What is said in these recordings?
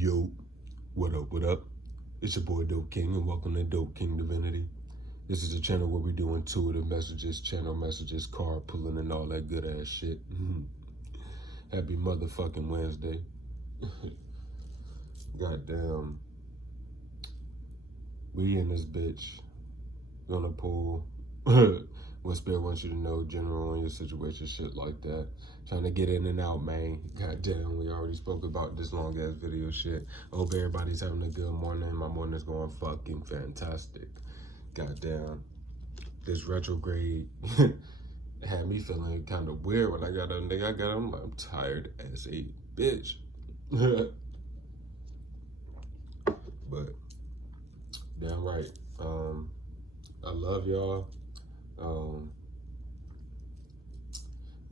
Yo, what up, what up? It's your boy Dope King and welcome to Dope King Divinity. This is a channel where we do intuitive messages, channel messages, card pulling and all that good ass shit. Happy motherfucking Wednesday. Goddamn. We in this bitch. Gonna pull what Spirit wants you to know, general on your situation, shit like that. Trying to get in and out, man. Goddamn, we already spoke about this long ass video shit. I hope everybody's having a good morning. My morning's going fucking fantastic. Goddamn. This retrograde had me feeling kind of weird when I got up. Nigga, I'm tired as a bitch. But damn right. I love y'all.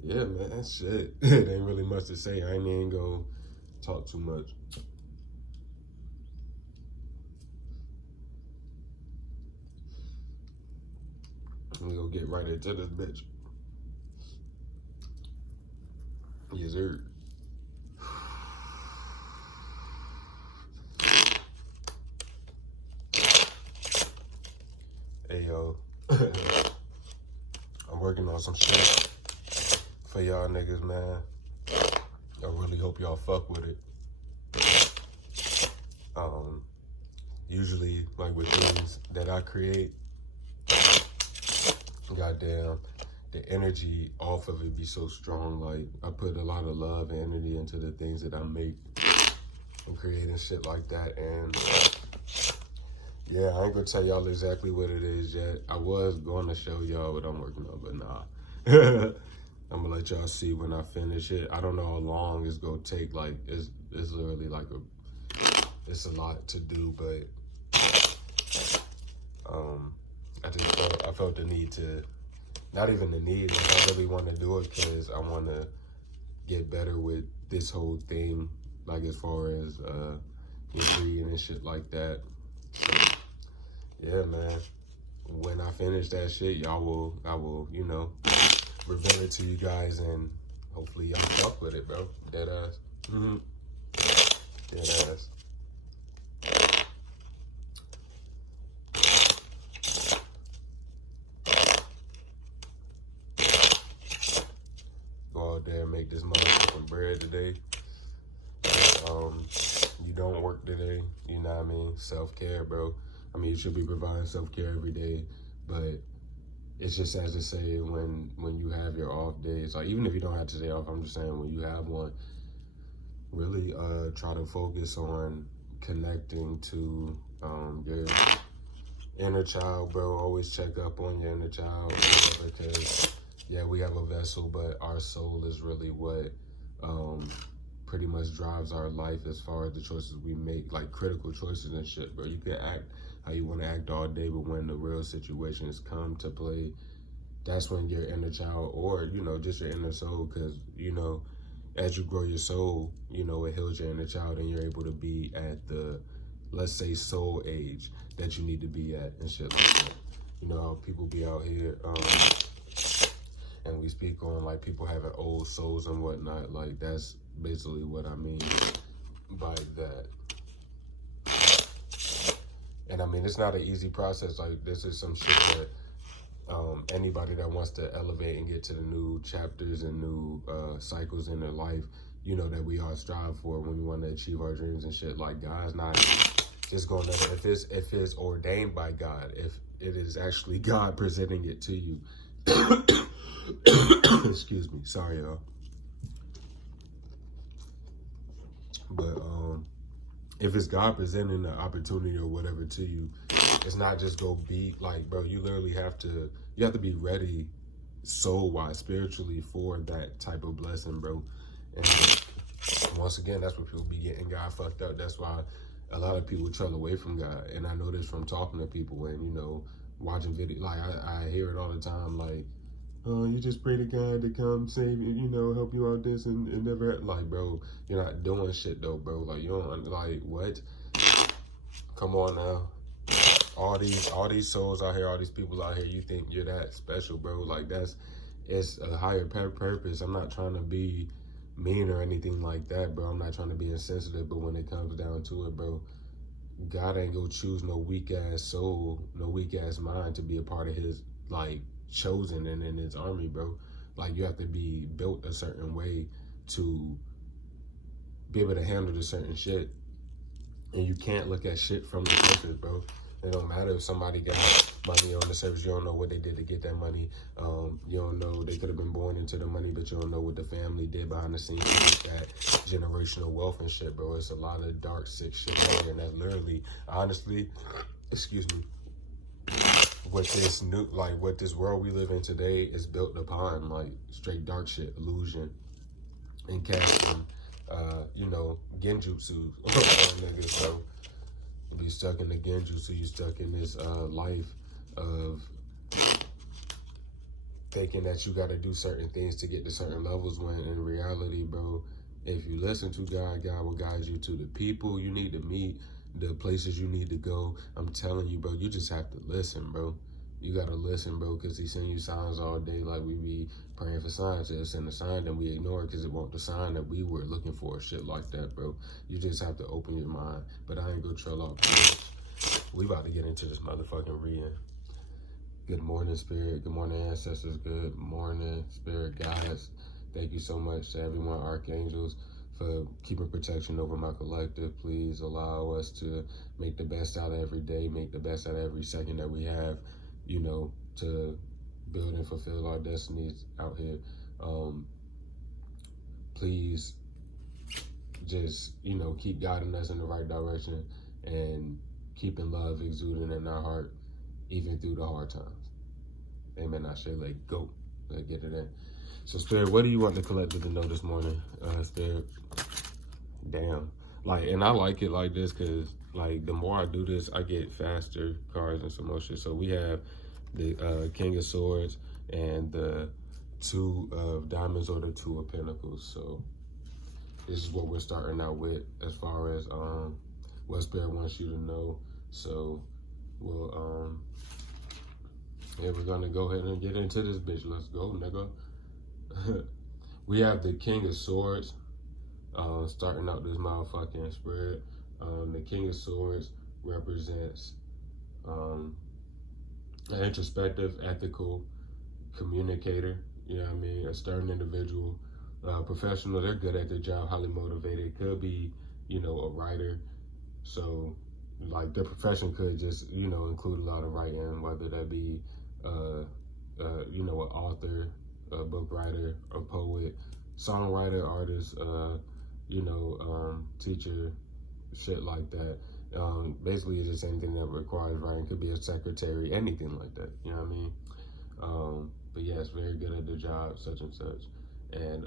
Yeah, man, shit. It ain't really much to say. I ain't even gonna talk too much. We gonna get right into this bitch. Yes, sir. Hey, yo. I'm working on some shit for y'all niggas, man. I really hope y'all fuck with it. Usually, like with things that I create, goddamn, the energy off of it be so strong. Like, I put a lot of love and energy into the things that I make and creating shit like that. And yeah, I ain't gonna tell y'all exactly what it is yet. I was going to show y'all what I'm working on, but nah. I'm gonna let y'all see when I finish it. I don't know how long it's gonna take. Like, it's literally like it's a lot to do, but I felt the need to, not even the need, like I really want to do it because I want to get better with this whole thing, like as far as reading and shit like that. So, yeah, man. When I finish that shit, I will, you know, reveal it to you guys, and hopefully y'all fuck with it, bro. Dead ass. Dead ass. Go out there and make this motherfucking bread today. You don't work today, you know what I mean? Self-care, bro. I mean, you should be providing self-care every day, but it's just as to say when you have your off days, like even if you don't have today off, I'm just saying when you have one, really try to focus on connecting to your inner child, bro. Always check up on your inner child, because yeah, we have a vessel, but our soul is really what pretty much drives our life as far as the choices we make, like critical choices and shit, bro. You can act how you want to act all day, but when the real situations come to play, that's when your inner child, or, you know, just your inner soul, because, you know, as you grow your soul, you know, it heals your inner child and you're able to be at the, let's say, soul age that you need to be at and shit like that. You know how people be out here, and we speak on, like, people having old souls and whatnot. Like, that's basically what I mean by that. And I mean, it's not an easy process. Like, this is some shit that anybody that wants to elevate and get to the new chapters and new cycles in their life, you know, that we all strive for when we want to achieve our dreams and shit. Like, God's not just going to, if it's ordained by God, if it is actually God presenting it to you. Excuse me, sorry, y'all. But if it's God presenting the opportunity or whatever to you, it's not just go be like, bro, you literally have to be ready soul-wise, spiritually, for that type of blessing, bro. And once again, that's what people be getting God fucked up. That's why a lot of people trail away from God. And I know this from talking to people and, you know, watching videos. Like, I hear it all the time, like, oh, you just pray to God to come save you, you know, help you out this and never, like, bro, you're not doing shit though, bro. Like, you don't, like, what? Come on now. All these souls out here, all these people out here, you think you're that special, bro. Like, it's a higher purpose. I'm not trying to be mean or anything like that, bro. I'm not trying to be insensitive, but when it comes down to it, bro, God ain't gonna choose no weak ass soul, no weak ass mind to be a part of his, like, chosen and in his army, bro. Like, you have to be built a certain way to be able to handle the certain shit. And you can't look at shit from the surface, bro. It don't matter if somebody got money on the surface. You don't know what they did to get that money. You don't know, they could have been born into the money, but you don't know what the family did behind the scenes to get that generational wealth and shit, bro. It's a lot of dark, sick shit out there. And that literally, honestly, excuse me, what this new, like, what this world we live in today is built upon, like, straight dark shit, illusion, and casting, you know, genjutsu on niggas, bro. You stuck in the genjutsu, you stuck in this life of thinking that you got to do certain things to get to certain levels, when in reality, bro, if you listen to God, God will guide you to the people you need to meet, the places you need to go. I'm telling you, bro, you just have to listen, bro. You got to listen, bro, because he send you signs all day. Like, we be praying for signs. He'll send a sign, then we ignore it because it won't the sign that we were looking for. Shit like that, bro. You just have to open your mind. But I ain't gonna trail off. We about to get into this motherfucking reading. Good morning, Spirit. Good morning, ancestors. Good morning, Spirit guides. Thank you so much to everyone, archangels, for keeping protection over my collective. Please allow us to make the best out of every day, make the best out of every second that we have, you know, to build and fulfill our destinies out here. Please just, you know, keep guiding us in the right direction and keeping love exuding in our heart, even through the hard times. Amen. I say, let go. Let's get it in. So, Spirit, what do you want the collective to know this morning, Spirit? Damn. Like, and I like it like this because, like, the more I do this, I get faster cards and some more shit. So we have the King of Swords and the Two of Diamonds, or the Two of Pentacles. So this is what we're starting out with as far as what Spirit wants you to know. So we'll yeah, we're gonna go ahead and get into this bitch. Let's go, nigga. We have the King of Swords starting out this motherfucking spread. The King of Swords represents an introspective, ethical communicator. You know what I mean? A stern individual, professional. They're good at their job, highly motivated. Could be, you know, a writer. So, like, their profession could just, you know, include a lot of writing, whether that be, you know, an author, a book writer, a poet, songwriter, artist, you know, teacher, shit like that. Basically, it's the same thing that requires writing. Could be a secretary, anything like that. You know what I mean? But yes, very good at the job, such and such. And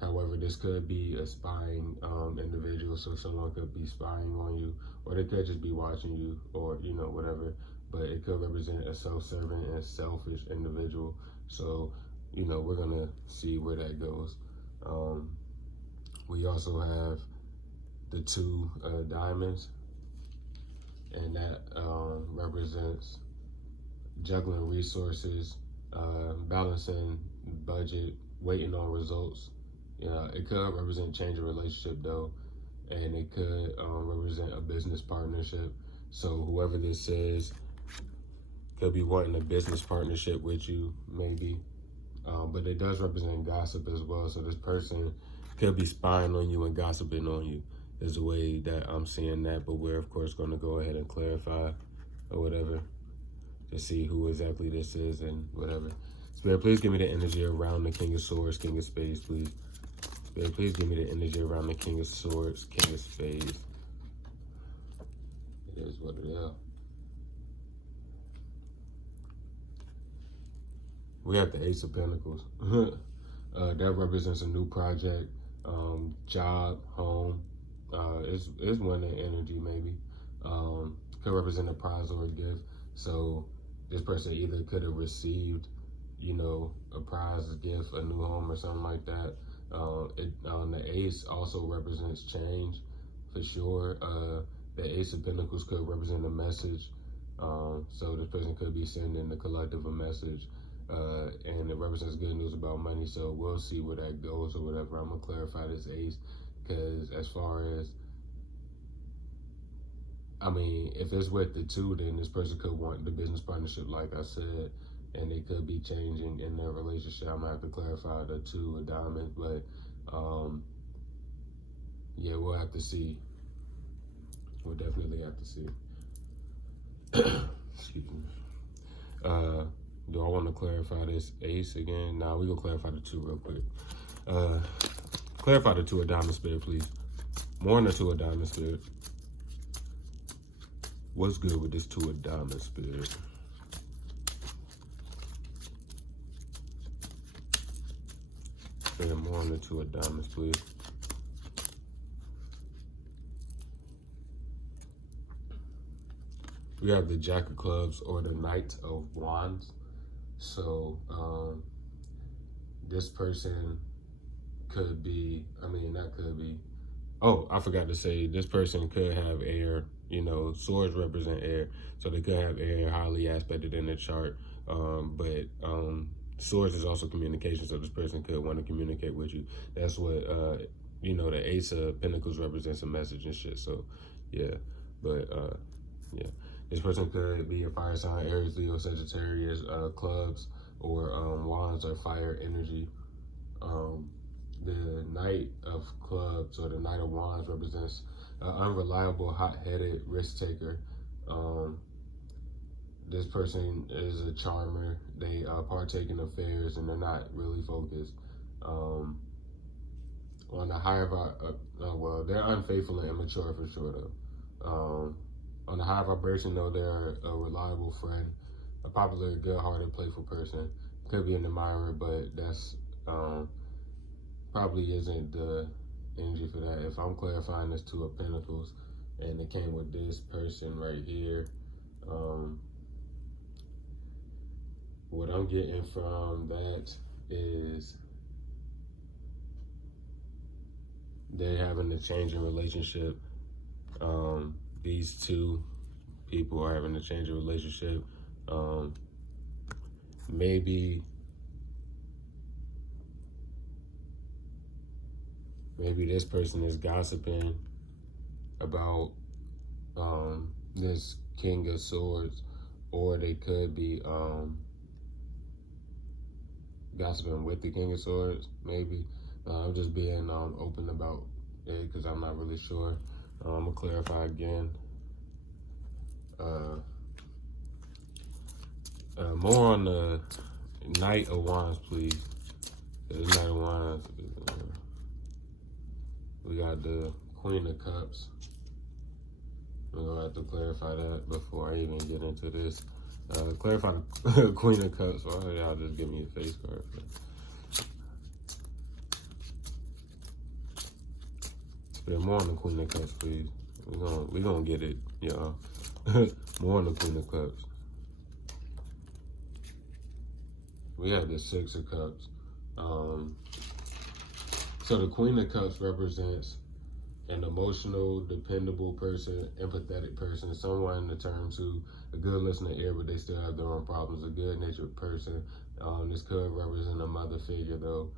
however, this could be a spying individual, so someone could be spying on you, or they could just be watching you, or, you know, whatever. But it could represent a self-serving and selfish individual. So, you know, we're gonna see where that goes. We also have the Two Diamonds, and that represents juggling resources, balancing budget, waiting on results. It could represent change of relationship though, and it could represent a business partnership. So whoever this is could be wanting a business partnership with you, maybe. But it does represent gossip as well. So this person could be spying on you and gossiping on you, is the way that I'm seeing that. But we're, of course, going to go ahead and clarify or whatever to see who exactly this is and whatever. Spirit, please give me the energy around the King of Swords, King of Spades, please. Spirit, please give me the energy around the King of Swords, King of Spades. It is what it is. We have the Ace of Pentacles. That represents a new project, job, home. It's winning energy, maybe. Could represent a prize or a gift. So this person either could have received, you know, a prize, a gift, a new home, or something like that. The Ace also represents change, for sure. The Ace of Pentacles could represent a message. So this person could be sending the collective a message and it represents good news about money. So we'll see where that goes or whatever. I'm gonna clarify this ace, because as far as, I mean, if it's with the 2, then this person could want the business partnership, like I said, and they could be changing in their relationship. I'm gonna have to clarify the 2 of diamonds, but yeah, we'll have to see. We'll definitely have to see. Excuse me. Do I want to clarify this ace again? Nah, we gonna clarify the 2 real quick. Clarify the 2 of diamonds, Spirit, please. More than the 2 of diamonds, Spirit. What's good with this 2 of diamonds, Spirit? Spirit, more on the 2 of diamonds, please. We have the Jack of Clubs or the Knight of Wands. So this person could be, I mean, not could be. Oh, I forgot to say, this person could have air. You know, swords represent air, so they could have air highly aspected in the chart. But swords is also communication, so this person could want to communicate with you. That's what, you know, the Ace of Pentacles represents a message and shit. So, yeah. But, yeah. This person could be a fire sign, Aries, Leo, Sagittarius, clubs, or wands or fire energy. The Knight of Clubs or the Knight of Wands represents an unreliable, hot-headed risk taker. This person is a charmer. They partake in affairs and they're not really focused. On the higher, well, they're unfaithful and immature for sure though. On the high vibration though, they're a reliable friend, a popular, good-hearted, playful person. Could be an admirer, but that's probably isn't the energy for that. If I'm clarifying this 2 of Pentacles and it came with this person right here, what I'm getting from that is they're having a change in relationship. These 2 people are having a change in relationship. Maybe this person is gossiping about this King of Swords, or they could be gossiping with the King of Swords, maybe. I'm just being open about it because I'm not really sure. I'm gonna clarify again. More on the Knight of Wands, please. The Knight of Wands. We got the Queen of Cups. We're gonna have to clarify that before I even get into this. Clarify the Queen of Cups. Oh, y'all just give me a face card. Spend more on the Queen of Cups, please. We gonna get it, y'all. More on the Queen of Cups. We have the 6 of Cups. So the Queen of Cups represents an emotional, dependable person, empathetic person, someone in terms who a good listening ear, but they still have their own problems, a good-natured person. This could represent a mother figure, though.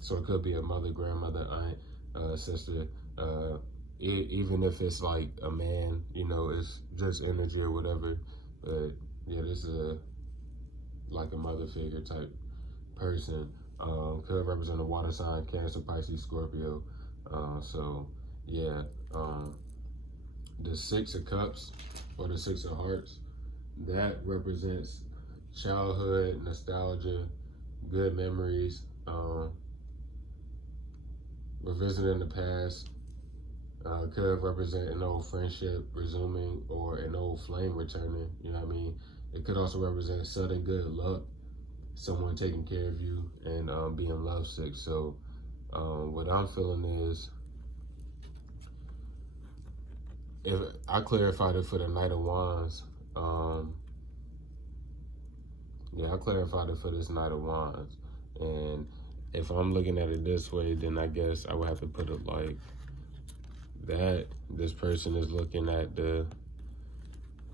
So it could be a mother, grandmother, aunt, sister. Even if it's like a man, you know, it's just energy or whatever. But yeah, this is like a mother figure type person. Could represent a water sign, Cancer, Pisces, Scorpio. So yeah, the 6 of Cups or the 6 of Hearts, that represents childhood, nostalgia, good memories, revisiting the past. Could represent an old friendship resuming or an old flame returning, you know what I mean? It could also represent sudden good luck, someone taking care of you and being lovesick. So what I'm feeling is, if I clarified it for the Knight of Wands, yeah, I clarified it for this Knight of Wands. And if I'm looking at it this way, then I guess I would have to put it like that. This person is looking at the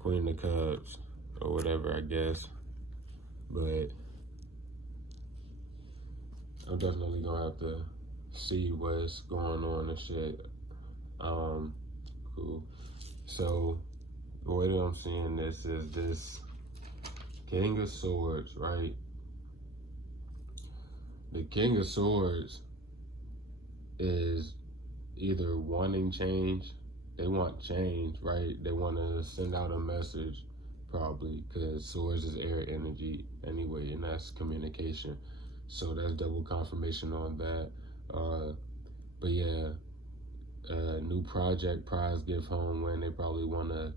Queen of Cups or whatever, I guess. but I'm definitely gonna have to see what's going on and shit. Cool. So the way that I'm seeing this is this King of Swords, right? The King of Swords is either wanting change, they want change, right? They want to send out a message, probably, because swords is air energy anyway, and that's communication. So that's double confirmation on that. But yeah, new project, prize, gift, home win. They probably want to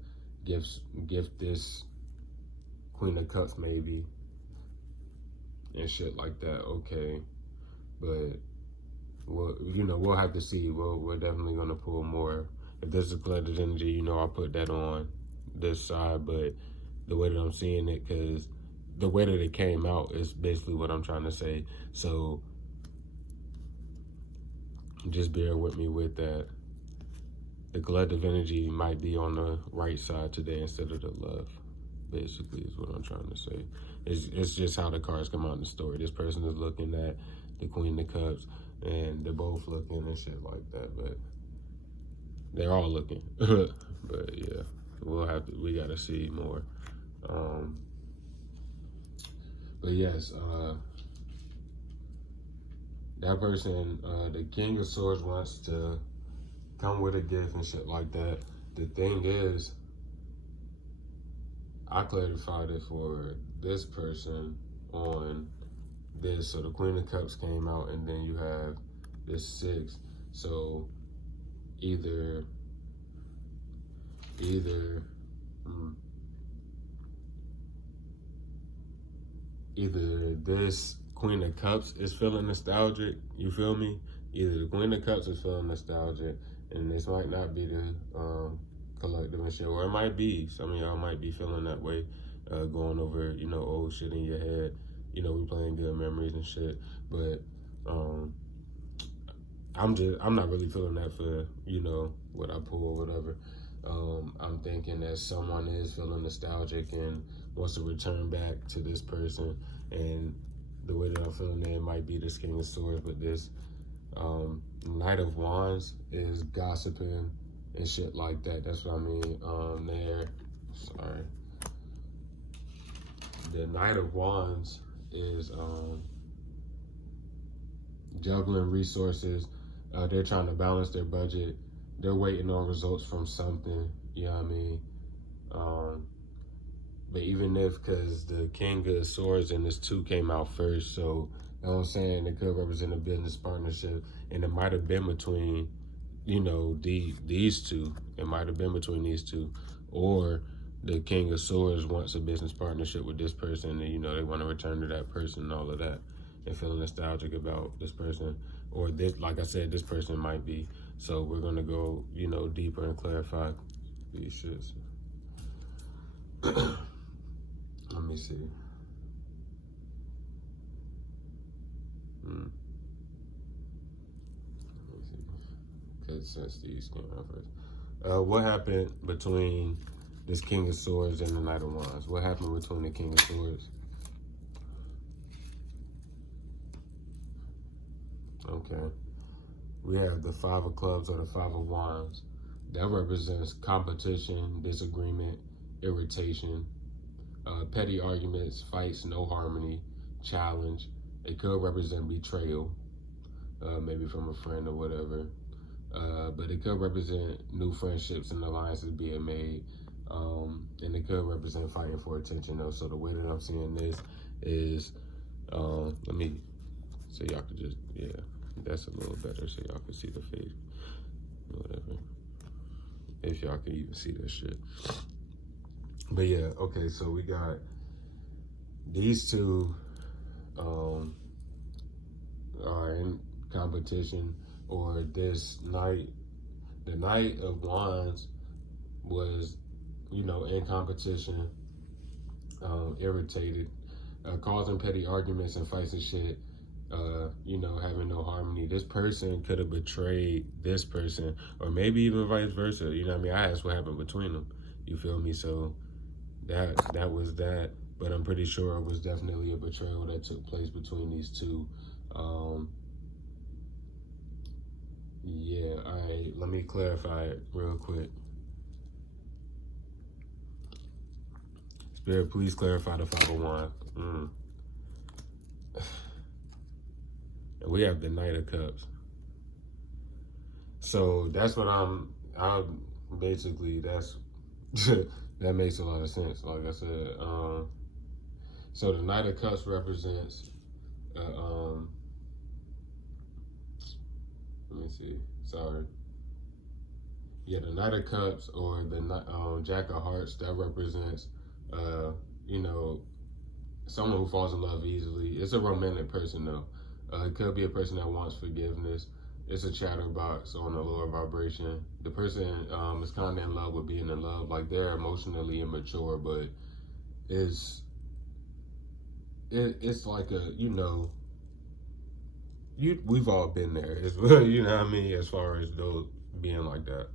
gift this Queen of Cups maybe, and shit like that. Okay, but we'll have to see. We're definitely gonna pull more. If there's a collective energy, I'll put that on this side. But the way that I'm seeing it, because the way that it came out is basically what I'm trying to say. So just bear with me with that. The collective energy might be on the right side today instead of the left. Basically, is what I'm trying to say. It's just how the cards come out in the story. This person is looking at the Queen of Cups, and they're both looking and shit like that. But they're all looking. But yeah, we gotta see more. But yes, that person, the King of Swords, wants to come with a gift and shit like that. The thing is, I clarified it for this person on this. So the Queen of Cups came out, and then you have this 6. So either this Queen of Cups is feeling nostalgic, you feel me? Either the Queen of Cups is feeling nostalgic, and this might not be the collective and shit, or it might be. Some of y'all might be feeling that way, going over, old shit in your head. We playing good memories and shit, but I'm not really feeling that for, what I pull or whatever. I'm thinking that someone is feeling nostalgic and wants to return back to this person, and the way that I'm feeling it might be this King of Swords, but this Knight of Wands is gossiping and shit like that. That's what I mean. The Knight of Wands is juggling resources. They're trying to balance their budget. They're waiting on results from something, you know what I mean? But even if, because the King of Swords and this 2 came out first, so you know what I'm saying, it could represent a business partnership, and it might have been between, these 2. It might have been between these 2, or the King of Swords wants a business partnership with this person, and they want to return to that person and all of that, and feeling nostalgic about this person, or this, like I said, this person might be. So we're gonna go, deeper and clarify these shits. Let me see. Let me see. Because since these came out first, what happened between this King of Swords and the Knight of Wands? What happened between the King of Swords? Okay. We have the 5 of Clubs or the 5 of Wands. That represents competition, disagreement, irritation, petty arguments, fights, no harmony, challenge. It could represent betrayal, maybe from a friend or whatever. But it could represent new friendships and alliances being made. And it could represent fighting for attention, though. So the way that I'm seeing this is, let me, so y'all could just, yeah. That's a little better so y'all can see the face. Whatever. If y'all can even see that shit. But yeah, okay, so we got these 2 are in competition, or this Knight. The Knight of Wands was, in competition, irritated, causing petty arguments and fights and shit. Having no harmony. This person could have betrayed this person, or maybe even vice versa. You know what I mean? I asked what happened between them. You feel me? So that was that. but I'm pretty sure it was definitely a betrayal that took place between these two. Yeah, all right, let me clarify it real quick. Spirit, please clarify the 501. And we have the Knight of Cups. So that's what I'm basically, that's, that makes a lot of sense, like I said. So the Knight of Cups represents, let me see, sorry. Yeah, the Knight of Cups or the Jack of Hearts, that represents, you know, someone who falls in love easily. It's a romantic person though. It could be a person that wants forgiveness. It's a chatterbox on a lower vibration. The person is kind of in love with being in love. Like, they're emotionally immature, but it's like a, you know, we've all been there. It's, you know what I mean, as far as those being like that.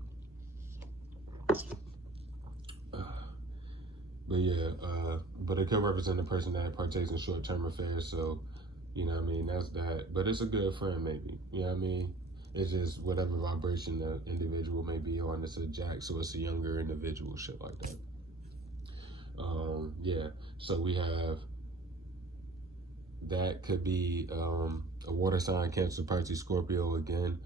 But yeah, but it could represent a person that partakes in short-term affairs. So, you know what I mean, that's that. But it's a good friend, maybe. You know what I mean? It's just whatever vibration the individual may be on. It's a Jack, so it's a younger individual, shit like that. Yeah, so we have, that could be a water sign, Cancer, Pisces, Scorpio again.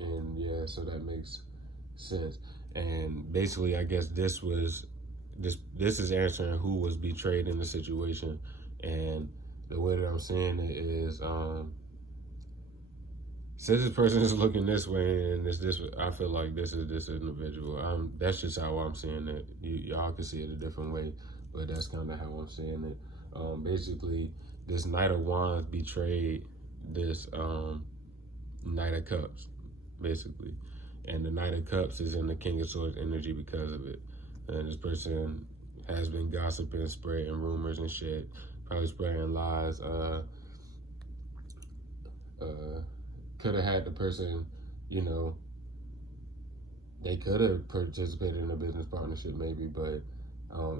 And yeah, so that makes sense. And basically, I guess this is answering who was betrayed in the situation. And the way that I'm saying it is, since this person is looking this way and this, I feel like this is this individual. That's just how I'm seeing it. Y'all can see it a different way, but that's kind of how I'm seeing it. Basically, this Knight of Wands betrayed this Knight of Cups, basically. And the Knight of Cups is in the King of Swords energy because of it. And this person has been gossiping, spreading rumors and shit, probably spreading lies. Could have had the person, you know, they could have participated in a business partnership maybe, but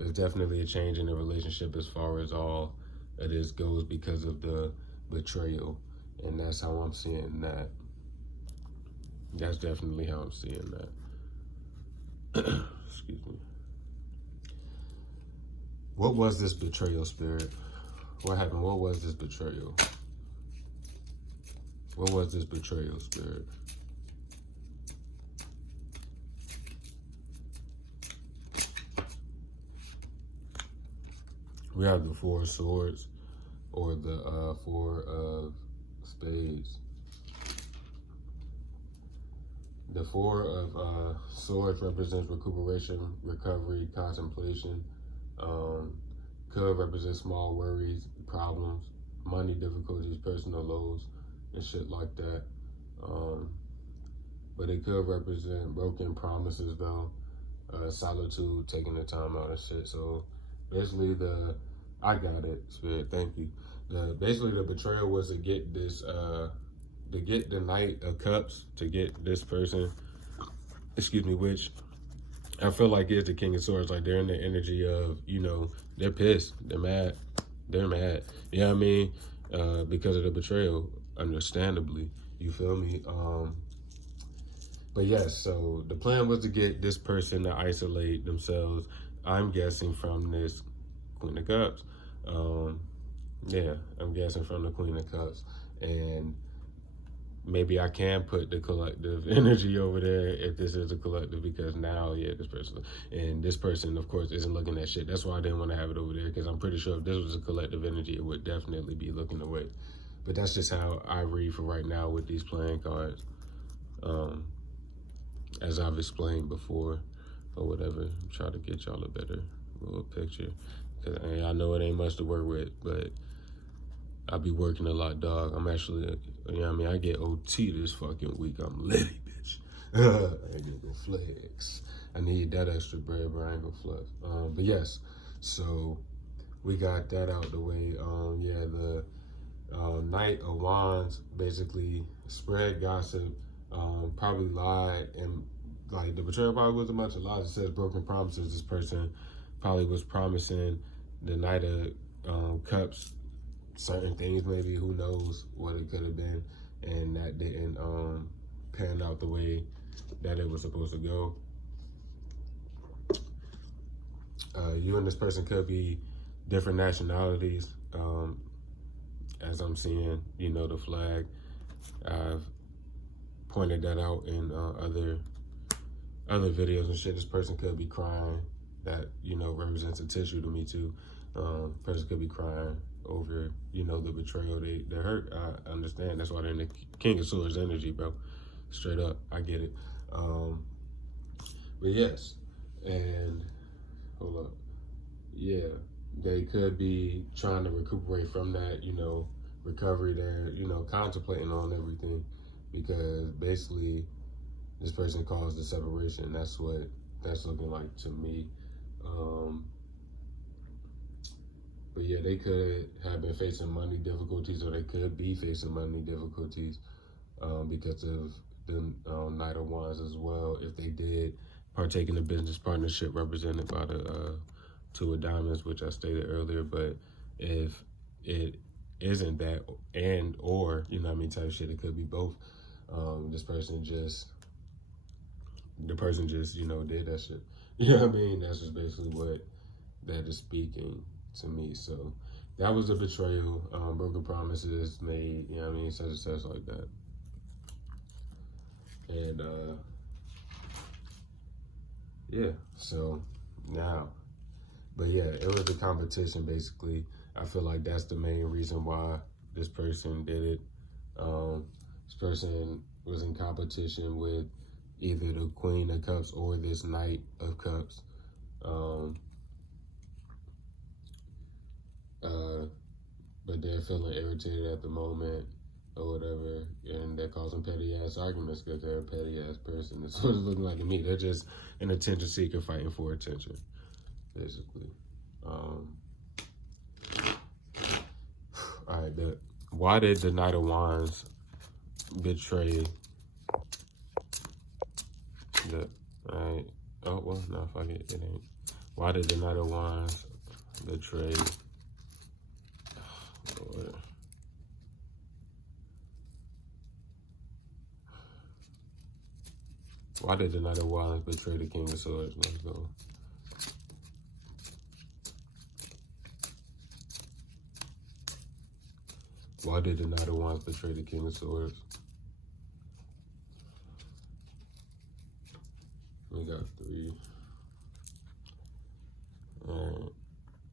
it's definitely a change in the relationship as far as all of this goes because of the betrayal. And that's how I'm seeing that. That's definitely how I'm seeing that. Excuse me. What was this betrayal, Spirit? What happened? What was this betrayal? What was this betrayal, Spirit? We have the Four of Swords or the Four of Spades. The Four of Swords represents recuperation, recovery, contemplation. Could represent small worries, problems, money difficulties, personal lows, and shit like that. But it could represent broken promises though, solitude, taking the time out and shit. So basically I got it, Spirit, thank you. Basically the betrayal was to get this, to get the Knight of Cups, to get this person, excuse me, which I feel like is the King of Swords. Like, they're in the energy of, you know, they're pissed, they're mad, you know what I mean? Because of the betrayal, understandably, you feel me? But yes, so the plan was to get this person to isolate themselves, I'm guessing, from this Queen of Cups. Yeah, I'm guessing from the Queen of Cups. And maybe I can put the collective energy over there if this is a collective, because now, yeah, this person, of course, isn't looking at shit. That's why I didn't want to have it over there, because I'm pretty sure if this was a collective energy, it would definitely be looking away. But that's just how I read for right now with these playing cards. As I've explained before, or whatever, I'm trying to get y'all a better little picture. Because I know it ain't much to work with, but I be working a lot, dog. I'm actually, you know what I mean? I get OT this fucking week. I'm litty, bitch. I ain't gonna flex. I need that extra bread, but I ain't gonna flex. But yes, so we got that out the way. Yeah, the Knight of Wands basically spread gossip, probably lied, and like the betrayal probably was a bunch of lies. It says broken promises. This person probably was promising the Knight of Cups certain things, maybe, who knows what it could have been, and that didn't pan out the way that it was supposed to go. You and this person could be different nationalities. As I'm seeing, you know, the flag, I've pointed that out in other videos and shit. This person could be crying. That, you know, represents a tissue to me too. Person could be crying over, you know, the betrayal. They're hurt. I understand. That's why they're in the King of Swords energy, bro. Straight up, I get it. But yes, and hold up. Yeah, they could be trying to recuperate from that, you know, recovery. They're, you know, contemplating on everything, because basically this person caused the separation. That's what that's looking like to me. But yeah, they could have been facing money difficulties, or they could be facing money difficulties because of the Knight of Wands as well, if they did partake in a business partnership represented by the Two of Diamonds, which I stated earlier. But if it isn't that, and or, you know what I mean, type shit, it could be both. The person just, you know, did that shit. You know what I mean? That's just basically what that is speaking to me. So that was a betrayal, broken promises made, you know what I mean, such and such like that. And yeah, so now, but yeah, it was a competition basically. I feel like that's the main reason why this person did it. This person was in competition with either the Queen of Cups or this Knight of Cups. But they're feeling irritated at the moment or whatever, and they're causing petty ass arguments because they're a petty ass person. That's what it's looking like to me. They're just an attention seeker fighting for attention, basically. All right, but why did the Knight of Wands betray the, all right, oh, well, no, fuck it, it ain't. Why did the Knight of Wands betray, Lord. Why did the Knight of Wands betray the King of Swords? Let's go. Why did the Knight of Wands betray the King of Swords? We got 3. Alright.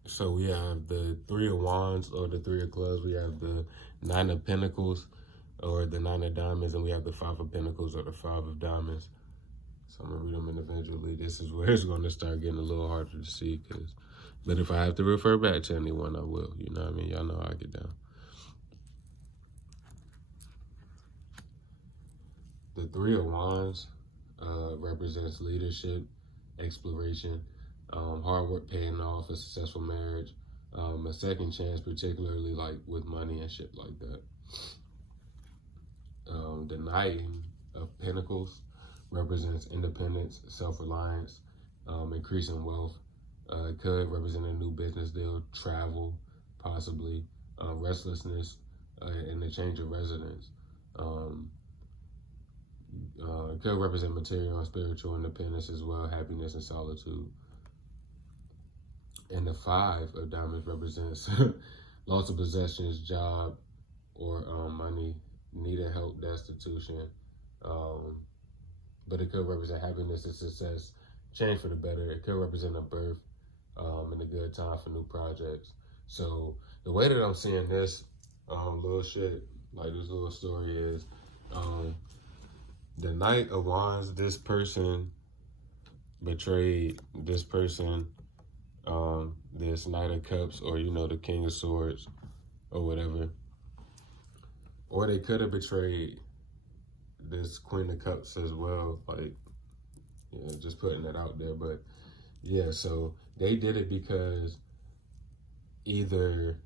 So we have the 3 of Wands, or the 3 of Clubs. We have the 9 of Pentacles, or the 9 of Diamonds, and we have the 5 of Pentacles, or the 5 of Diamonds. So I'm gonna read them individually. This is where it's gonna start getting a little harder to see, but if I have to refer back to anyone, I will. You know what I mean? Y'all know how I get down. The 3 of Wands represents leadership, exploration, hard work paying off, a successful marriage, a second chance, particularly like with money and shit like that. The Knight of Pentacles represents independence, self-reliance, increasing wealth. It could represent a new business deal, travel, possibly, restlessness, and the change of residence. It could represent material and spiritual independence as well, happiness and solitude. And the 5 of Diamonds represents loss of possessions, job, or money, needed help, destitution. But it could represent happiness and success, change for the better. It could represent a birth and a good time for new projects. So the way that I'm seeing this little shit, like this little story is, the Knight of Wands, this person betrayed this person, this Knight of Cups, or, you know, the King of Swords or whatever. Or they could have betrayed this Queen of Cups as well, like, you know, just putting it out there. But yeah, so they did it because either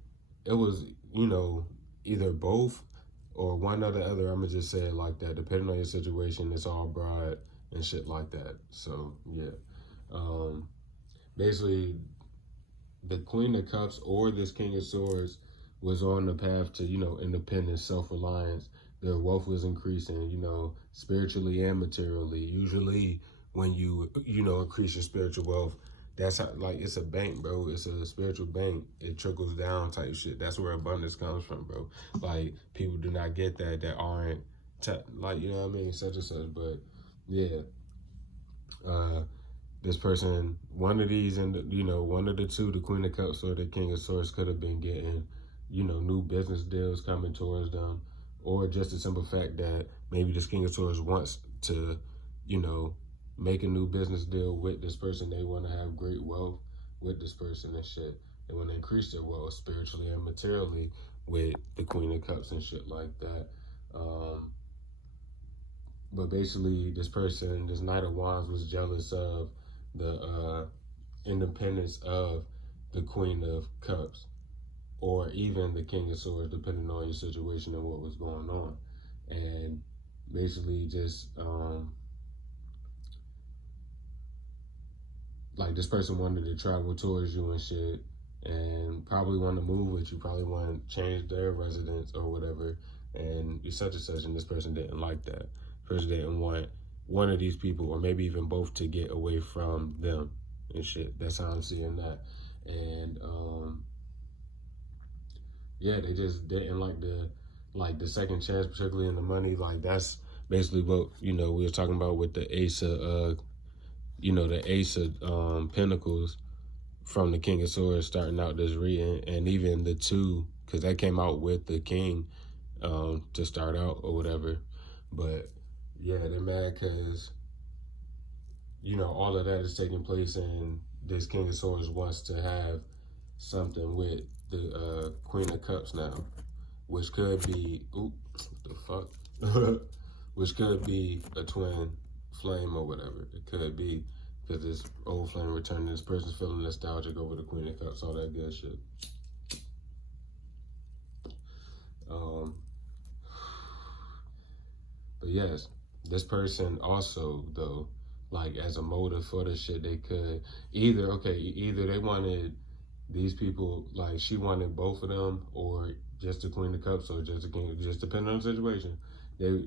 it was, you know, either both or one or the other. I'm gonna just say it like that. Depending on your situation, it's all broad and shit like that. So yeah, basically the Queen of Cups or this King of Swords was on the path to, independence, self-reliance. Their wealth was increasing, spiritually and materially. Usually when you, increase your spiritual wealth, that's how, like, it's a bank, bro. It's a spiritual bank. It trickles down type shit. That's where abundance comes from, bro. Like, people do not get that aren't, like, you know what I mean, such and such. But, yeah. This person, one of these, and one of the two, the Queen of Cups or the King of Swords, could have been getting, new business deals coming towards them, or just the simple fact that maybe this King of Swords wants to, make a new business deal with this person. They want to have great wealth with this person and shit. They want to increase their wealth spiritually and materially with the Queen of Cups and shit like that. But basically, this person, this Knight of Wands, was jealous of the independence of the Queen of Cups, or even the King of Swords, depending on your situation and what was going on. And basically just, like, this person wanted to travel towards you and shit, and probably want to move with you, probably want to change their residence or whatever, and you such and such, and this person didn't like that. Person didn't want one of these people, or maybe even both, to get away from them and shit. That's how I'm seeing that. And yeah, they just didn't like the second chance, particularly in the money. Like, that's basically what, we were talking about with the Ace of the Ace of Pentacles from the King of Swords starting out this reading, and even the two, because that came out with the King to start out or whatever. But yeah, they're mad because, all of that is taking place, and this King of Swords wants to have something with the Queen of Cups now, which could be, the fuck? Which could be a twin flame or whatever. It could be, because this old flame returning, this person's feeling nostalgic over the Queen of Cups, all that good shit. But yes, this person also, though, like, as a motive for the shit, they could either they wanted these people, like, she wanted both of them, or just the Queen of Cups, or just the King, just depending on the situation.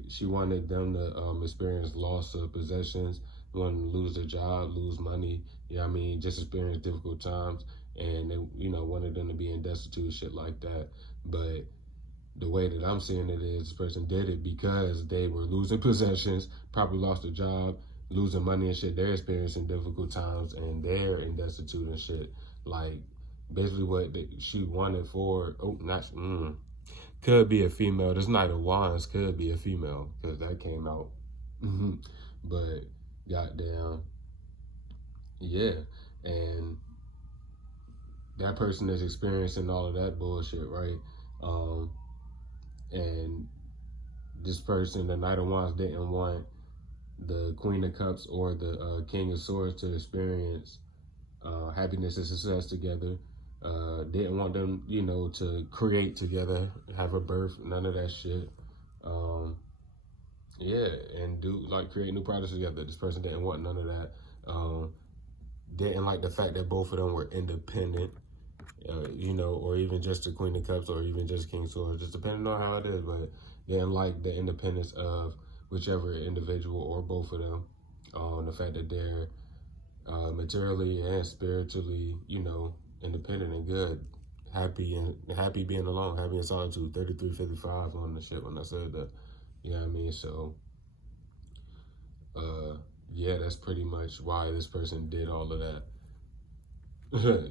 She wanted them to experience loss of possessions, wanted to lose their job, lose money, just experience difficult times, and they, wanted them to be in destitute, shit like that. But the way that I'm seeing it is, this person did it because they were losing possessions, probably lost their job, losing money and shit. They're experiencing difficult times, and they're in destitute and shit. Like, basically what she wanted for, could be a female. This Knight of Wands could be a female, because that came out. But goddamn, yeah. And that person is experiencing all of that bullshit, right? And this person, the Knight of Wands, didn't want the Queen of Cups or the King of Swords to experience happiness and success together. Didn't want them, to create together, have a birth, none of that shit. Yeah, and create new products together. This person didn't want none of that. Didn't like the fact that both of them were independent, or even just the Queen of Cups, or even just King of Swords, just depending on how it is. But didn't like the independence of whichever individual or both of them. The fact that they're materially and spiritually, independent and good, happy being alone, happy in solitude. 3355 on the shit when I said that. You know what I mean? So, yeah, that's pretty much why this person did all of that.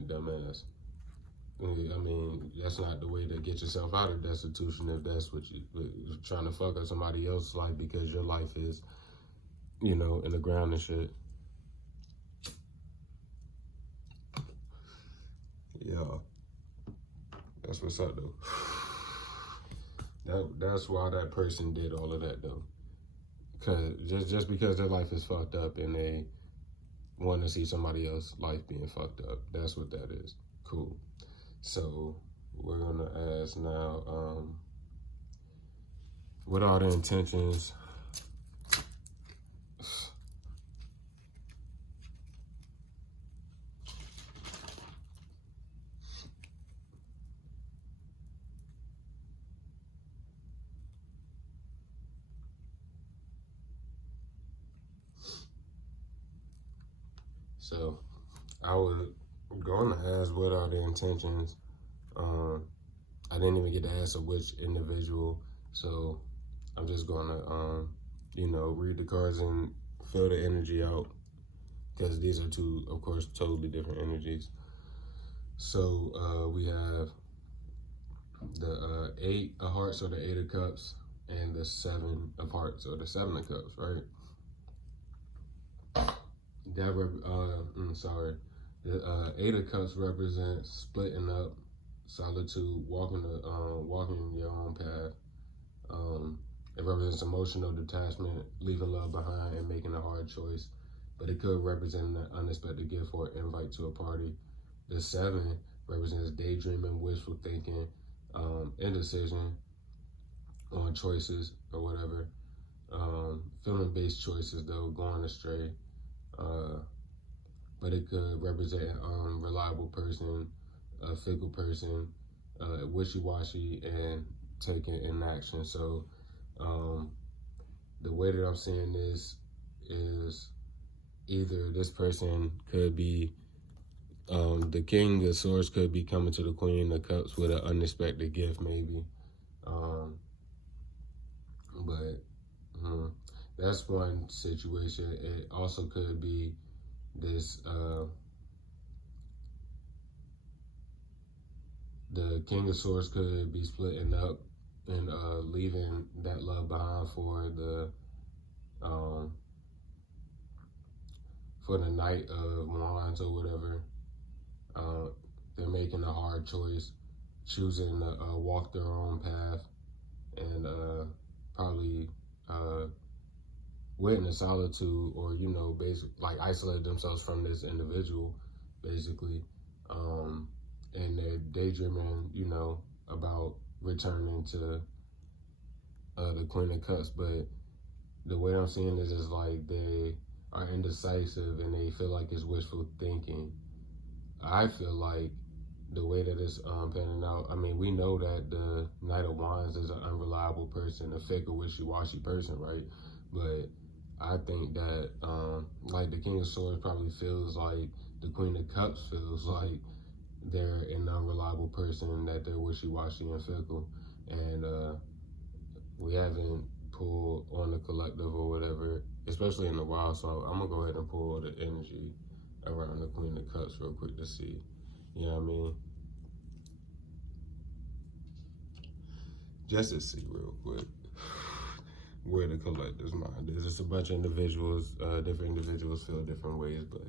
Dumbass. I mean, that's not the way to get yourself out of destitution, if that's what you're trying to fuck up somebody else's life because your life is, in the ground and shit. Yeah. That's what's up, though. That's why that person did all of that, though. Cause just because their life is fucked up and they want to see somebody else's life being fucked up. That's what that is. Cool. So we're gonna ask now, what are the intentions So I was going to ask what are the intentions. I didn't even get to ask which individual, so I'm just gonna read the cards and feel the energy out, because these are two, of course, totally different energies. So we have the 8 of hearts, or the 8 of cups, and the 7 of hearts, or the 7 of cups, right? The 8 of cups represents splitting up, solitude, walking your own path. It represents emotional detachment, leaving love behind, and making a hard choice. But it could represent an unexpected gift or invite to a party. The 7 represents daydreaming, wishful thinking, indecision on choices or whatever. Feeling-based choices, though, going astray. But it could represent a reliable person, a fickle person, wishy-washy, and taking inaction. So the way that I'm seeing this is either this person could be the King of Swords could be coming to the Queen of Cups with an unexpected gift, maybe. But that's one situation. It also could be this the King of Swords could be splitting up and leaving that love behind for the Knight of Wands or whatever. They're making a hard choice, choosing to walk their own path, and probably went into solitude, or basically like isolate themselves from this individual, basically. And they're daydreaming, about returning to the Queen of Cups. But the way I'm seeing this is like they are indecisive and they feel like it's wishful thinking. I feel like the way that it's panning out, I mean, we know that the Knight of Wands is an unreliable person, a fickle, wishy-washy person, right? But I think that like the King of Swords probably feels like the Queen of Cups feels like they're an unreliable person, that they're wishy-washy and fickle. And we haven't pulled on the collective or whatever, especially in a while, so I'm gonna go ahead and pull the energy around the Queen of Cups real quick to see, you know what I mean? Just to see real quick where the collective's mind is. It's a bunch of individuals, different individuals feel different ways, but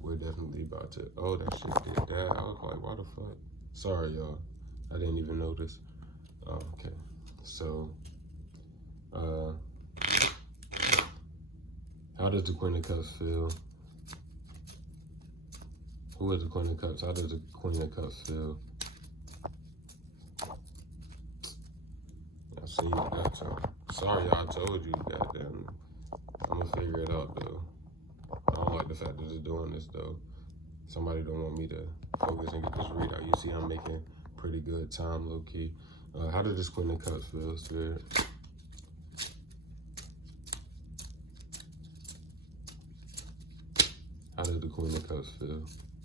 we're definitely about to, oh, that shit did that. I was like, why the fuck? Sorry, y'all. I didn't even notice. Oh, okay. So, how does the Queen of Cups feel? Who is the Queen of Cups? How does the Queen of Cups feel? I see that. Sorry, I told you, goddamn. I'm gonna figure it out, though. I don't like the fact that it's doing this, though. Somebody don't want me to focus and get this readout. You see, I'm making pretty good time, low key. How did this Queen of Cups feel, Spirit? How did the Queen of Cups feel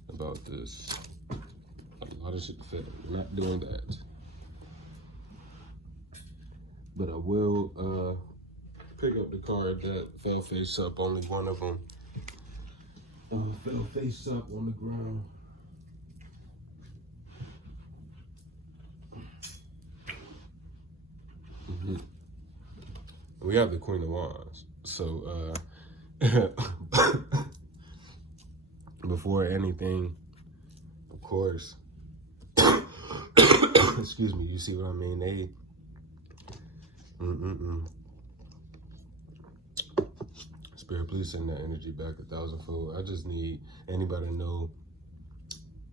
about this? A lot of shit fit. We're not doing that. But I will pick up the card that fell face up. Only one of them fell face up on the ground. We have the Queen of Wands. So before anything, of course, excuse me, you see what I mean? They Spirit, please send that energy back 1,000-fold. I just need anybody to know,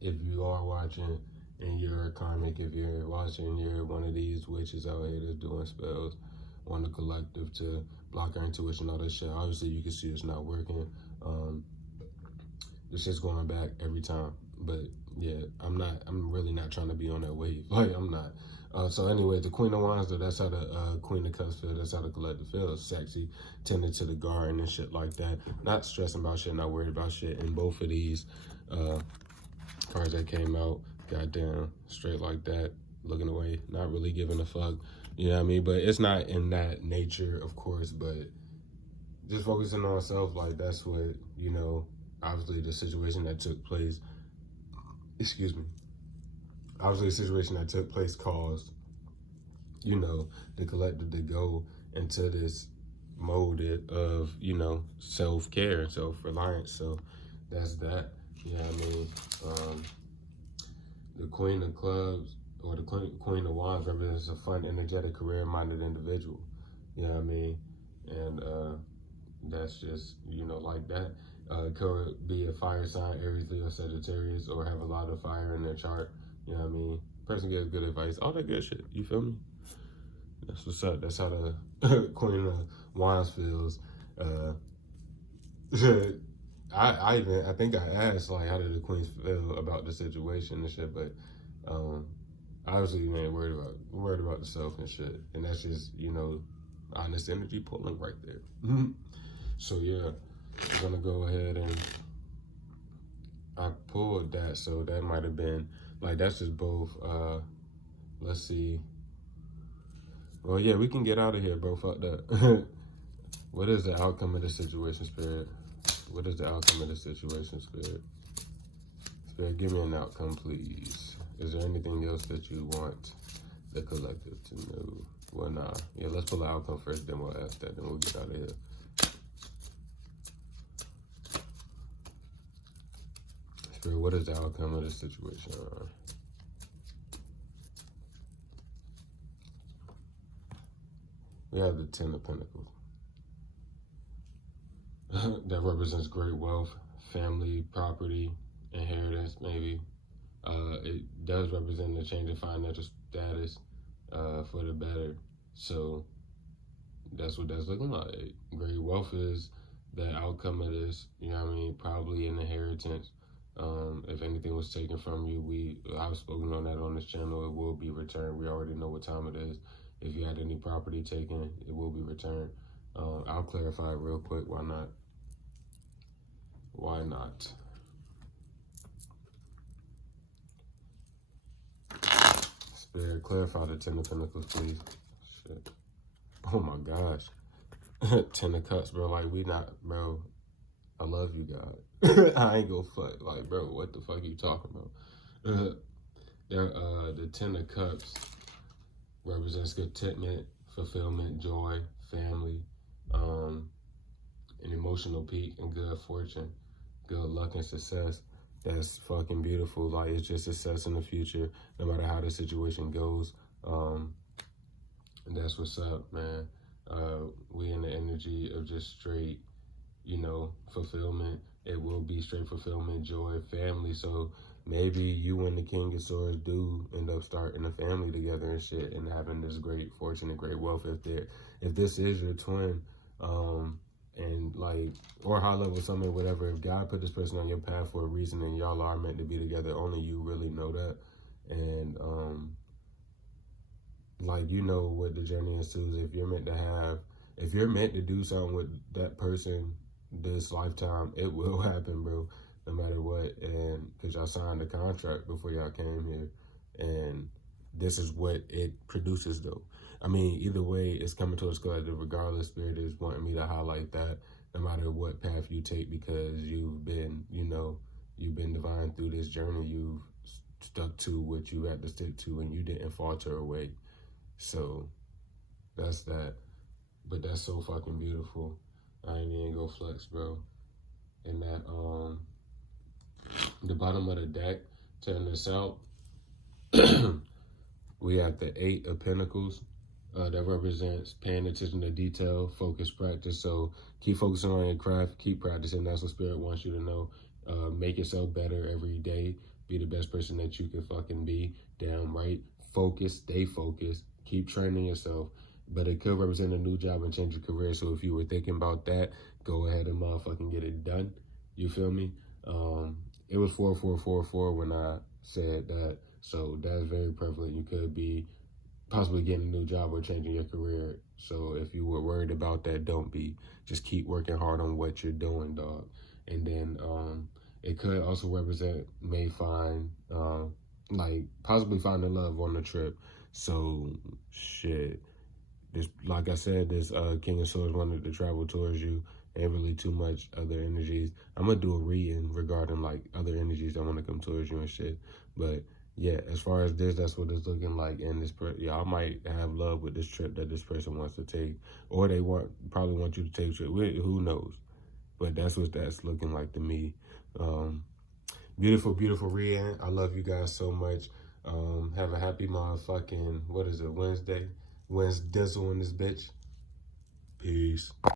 if you are watching and you're a karmic, if you're watching, you're one of these witches out here that's doing spells on the collective to block our intuition, all that shit. Obviously, you can see it's not working. This shit's going back every time. But yeah, I'm really not trying to be on that wave. Like, I'm not. So anyway, the Queen of Wands, though, that's how the Queen of Cups feels. That's how the collective feels. Sexy, tending to the garden and shit like that. Not stressing about shit, not worried about shit. And both of these cards that came out, goddamn, straight like that, looking away, not really giving a fuck. You know what I mean? But it's not in that nature, of course, but just focusing on self, like, that's what, you know, obviously the situation that took place, excuse me, obviously the situation that took place caused, you know, the collective to go into this mode of, you know, self-care and self-reliance. So that's that. You know what I mean? The Queen of Clubs, or the Queen of Wands, represents a fun, energetic, career-minded individual. You know what I mean? And that's just, you know, like that. Could be a fire sign, Aries, Leo, Sagittarius, or have a lot of fire in their chart. You know what I mean? Person gives good advice, all that good shit. You feel me? That's what's up. That's how the Queen of Wands feels. I think I asked, like, how did the queens feel about the situation and shit, but obviously you ain't worried about the self and shit, and that's just, you know, honest energy pulling right there. So yeah, I'm gonna go ahead and I pulled that, so that might have been like, that's just both. Let's see. Well, yeah, we can get out of here, bro. Fuck that. What is the outcome of the situation, Spirit? What is the outcome of the situation, Spirit? Spirit, give me an outcome, please. Is there anything else that you want the collective to know? Well, nah. Yeah, let's pull the outcome first, then we'll ask that, then we'll get out of here. Spirit, what is the outcome of the situation? We have the Ten of Pentacles. That represents great wealth, family, property, inheritance, maybe. It does represent a change in financial status for the better. So that's what that's looking like. Great wealth is the outcome of this. You know what I mean? Probably an inheritance. If anything was taken from you, I've spoken on that on this channel. It will be returned. We already know what time it is. If you had any property taken, it will be returned. I'll clarify it real quick. Why not? Why not? Spirit, clarify the Ten of Pentacles, please. Shit. Oh my gosh. 10 of Cups, bro. Like, we not, bro. I love you, God. I ain't gonna fuck. Like, bro, what the fuck are you talking about? The 10 of Cups represents contentment, fulfillment, joy, family, an emotional peak, and good fortune, good luck and success. That's fucking beautiful. Like, it's just success in the future, no matter how the situation goes. And that's what's up, man. We in the energy of just straight, you know, fulfillment. It will be straight fulfillment, joy, family. So maybe you and the King of Swords do end up starting a family together and shit, and having this great fortune and great wealth. If this is your twin, and like, or high level summit, whatever, if God put this person on your path for a reason and y'all are meant to be together, only you really know that. And like, you know what the journey ensues. If you're meant to do something with that person this lifetime, it will happen, bro, no matter what. And because y'all signed a contract before y'all came here, and this is what it produces, though. I mean, either way, it's coming towards collective. Regardless, Spirit is wanting me to highlight that, no matter what path you take, because you've been, you know, you've been divine through this journey. You've stuck to what you had to stick to, and you didn't falter away. So that's that. But that's so fucking beautiful. I ain't even go flex, bro. And that, the bottom of the deck, turn this out, we have the 8 of Pentacles. That represents paying attention to detail, focus, practice. So keep focusing on your craft, keep practicing. That's what Spirit wants you to know. Make yourself better every day. Be the best person that you can fucking be. Damn right. Focus, stay focused. Keep training yourself. But it could represent a new job and change your career. So if you were thinking about that, go ahead and motherfucking get it done. You feel me? it was 4444 when I said that. So that's very prevalent. You could be possibly getting a new job or changing your career. So if you were worried about that, don't be. Just keep working hard on what you're doing, dog. And then it could also represent may find like possibly finding love on the trip. So shit. This, like I said, this King of Swords wanted to travel towards you. Ain't really too much other energies. I'm gonna do a reading regarding like other energies that want to come towards you and shit. But yeah, as far as this, that's what it's looking like. And this, y'all might have love with this trip that this person wants to take, or they probably want you to take a trip with. Who knows? But that's what that's looking like to me. Beautiful, beautiful reading. I love you guys so much. Have a happy motherfucking, what is it, Wednesday? Wednesday dizzle in this bitch. Peace.